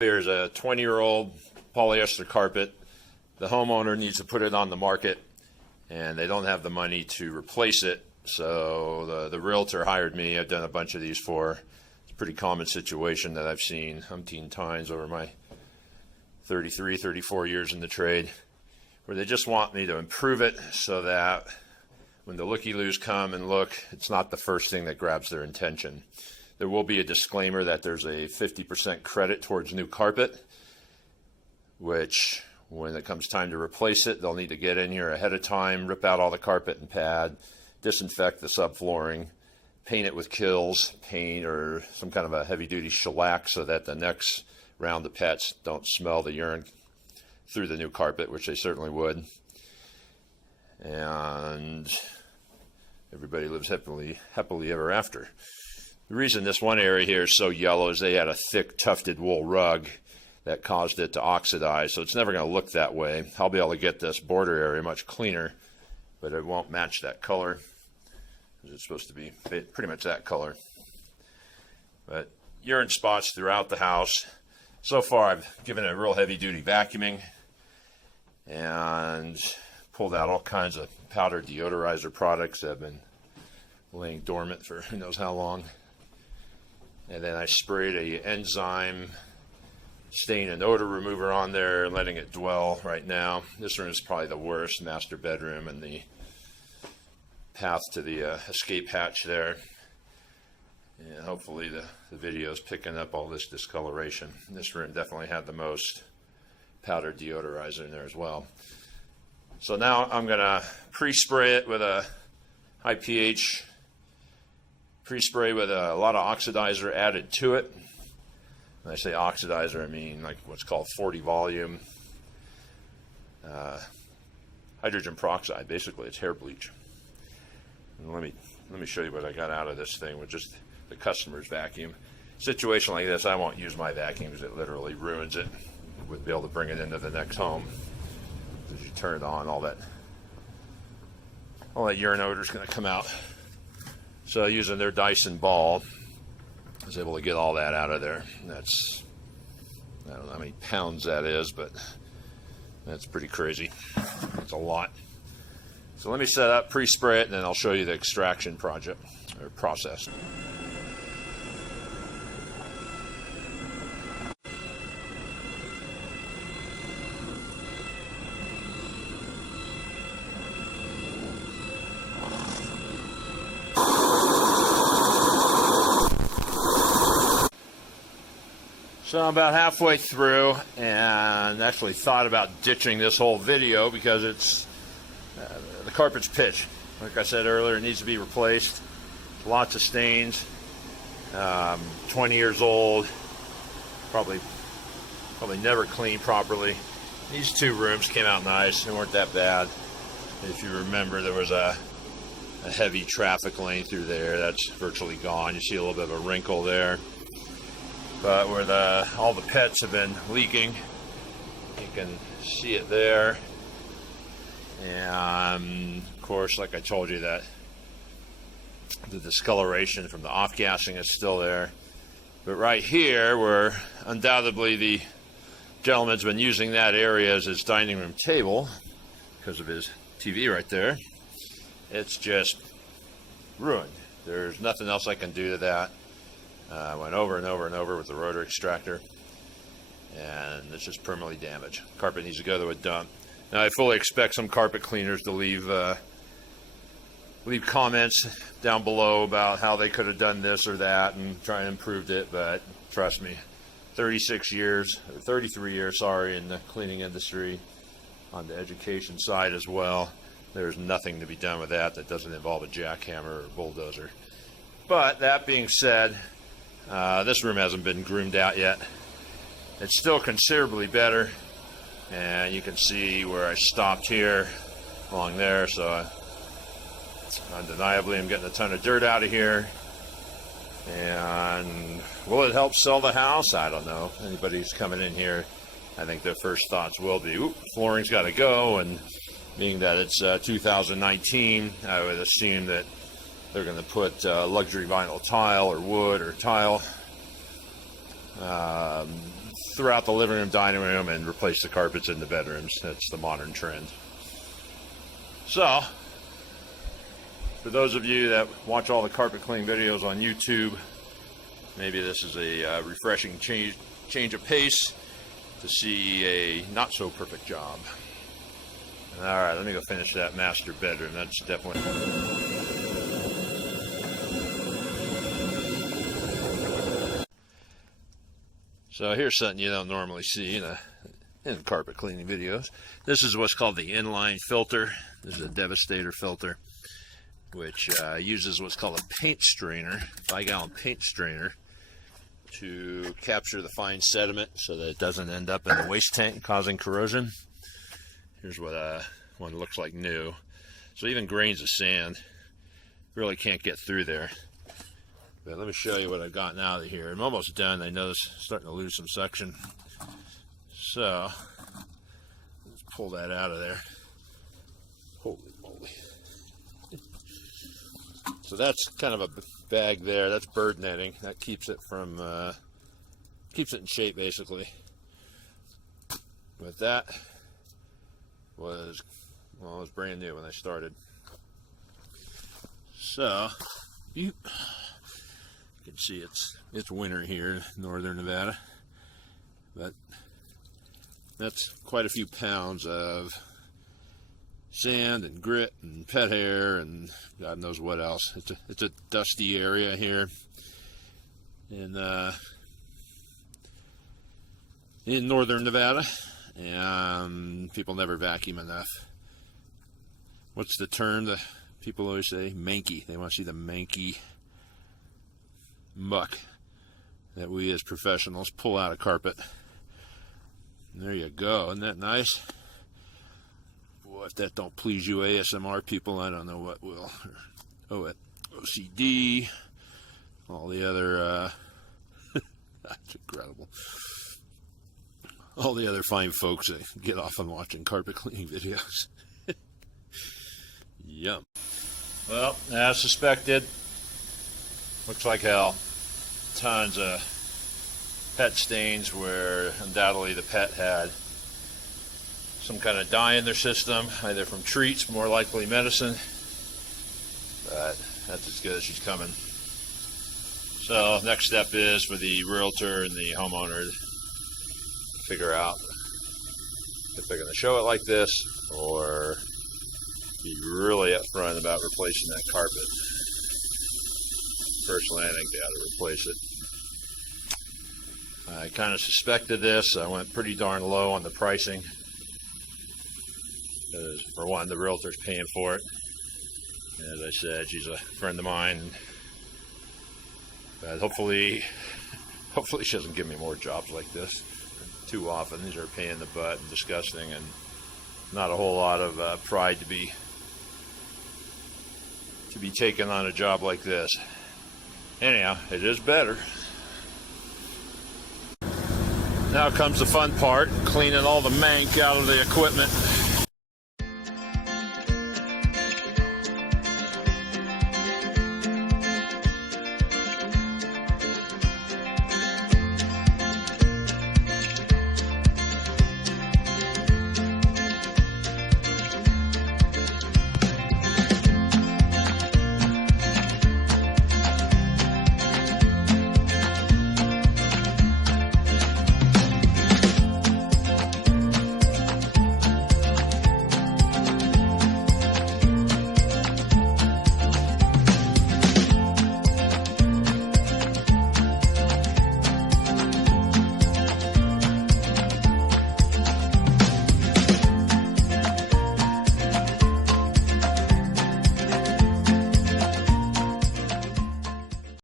Here's a 20-year-old polyester carpet. The homeowner needs to put it on the market, and they don't have the money to replace it. So the realtor hired me. I've done a bunch of these for. It's a pretty common situation that I've seen umpteen times over my 33, 34 years in the trade, where they just want me to improve it so that when the looky-loos come and look, it's not the first thing that grabs their attention. There will be a disclaimer that there's a 50% credit towards new carpet, which when it comes time to replace it, they'll need to get in here ahead of time, rip out all the carpet and pad, disinfect the subflooring, paint it with Kills paint or some kind of a heavy-duty shellac so that the next round of pets don't smell the urine through the new carpet, which they certainly would. And everybody lives happily ever after. The reason this one area here is so yellow is they had a thick tufted wool rug that caused it to oxidize, so it's never going to look that way. I'll be able to get this border area much cleaner, but it won't match that color because it's supposed to be pretty much that color. But urine spots throughout the house. So far I've given it a real heavy-duty vacuuming and pulled out all kinds of powder deodorizer products that have been laying dormant for who knows how long. And then I sprayed a enzyme stain and odor remover on there and letting it dwell right now. This room is probably the worst, master bedroom and the path to the escape hatch there. And hopefully the video is picking up all this discoloration. This room definitely had the most powder deodorizer in there as well. So now I'm going to pre-spray it with a high pH pre-spray with a lot of oxidizer added to it. When I say oxidizer, I mean like what's called 40 volume hydrogen peroxide. Basically, it's hair bleach. And let me show you what I got out of this thing with just the customer's vacuum. Situation like this, I won't use my vacuum because it literally ruins it. Wouldn't be able to bring it into the next home. As you turn it on, all that urine odor is going to come out. So using their Dyson ball, I was able to get all that out of there. That's, I don't know how many pounds that is, but that's pretty crazy. That's a lot. So let me set up, pre-spray it, and then I'll show you the extraction project or process. So I'm about halfway through and actually thought about ditching this whole video because it's the carpet's pitch. Like I said earlier, it needs to be replaced. Lots of stains. 20 years old. Probably never cleaned properly. These two rooms came out nice. They weren't that bad. If you remember, there was a heavy traffic lane through there. That's virtually gone. You see a little bit of a wrinkle there. But where all the pets have been leaking, you can see it there. And of course, like I told you, that the discoloration from the off-gassing is still there. But right here, where undoubtedly the gentleman's been using that area as his dining room table because of his TV right there, it's just ruined. There's nothing else I can do to that. I went over and over and over with the rotor extractor, and it's just permanently damaged. Carpet needs to go to a dump. Now, I fully expect some carpet cleaners to leave comments down below about how they could have done this or that and try and improved it, but trust me, 33 years, in the cleaning industry, on the education side as well. There's nothing to be done with that doesn't involve a jackhammer or a bulldozer. But that being said, this room hasn't been groomed out yet. It's still considerably better, and you can see where I stopped here along there, so undeniably I'm getting a ton of dirt out of here. And will it help sell the house? I don't know. Anybody who's coming in here, I think their first thoughts will be, oop, flooring's got to go, and being that it's 2019, I would assume that they're going to put luxury vinyl tile or wood or tile. throughout the living room, dining room, and replace the carpets in the bedrooms. That's the modern trend. So, for those of you that watch all the carpet cleaning videos on YouTube, maybe this is a refreshing change of pace to see a not so perfect job. All right, let me go finish that master bedroom. That's definitely... So here's something you don't normally see in carpet cleaning videos. This is what's called the inline filter. This is a Devastator filter, which uses what's called a paint strainer, 5-gallon paint strainer, to capture the fine sediment so that it doesn't end up in the waste tank causing corrosion. Here's what one looks like new. So even grains of sand really can't get through there. But let me show you what I've gotten out of here. I'm almost done. I notice starting to lose some suction. So let's pull that out of there. Holy moly. So that's kind of a bag there. That's bird netting. That keeps it from keeps it in shape basically. But that was, well, it was brand new when I started. So you can see it's winter here in northern Nevada, but that's quite a few pounds of sand and grit and pet hair and God knows what else. It's a dusty area here in northern Nevada, and people never vacuum enough. What's the term that people always say? Manky. They want to see the manky muck that we as professionals pull out of carpet. And there you go. Isn't that nice? Boy, if that don't please you ASMR people, I don't know what will. OCD, all the other that's incredible. All the other fine folks that get off on watching carpet cleaning videos. Yum. Well, as suspected, looks like hell. Tons of pet stains where undoubtedly the pet had some kind of dye in their system, either from treats, more likely medicine, but that's as good as she's coming. So next step is for the realtor and the homeowner to figure out if they're going to show it like this or be really upfront about replacing that carpet. Personally, I think they ought to replace it. I kind of suspected this. I went pretty darn low on the pricing. Because, for one, the realtor's paying for it. As I said, she's a friend of mine. But hopefully she doesn't give me more jobs like this too often. These are a pain in the butt and disgusting, and not a whole lot of pride to be taken on a job like this. Anyhow, it is better. Now comes the fun part, cleaning all the mank out of the equipment.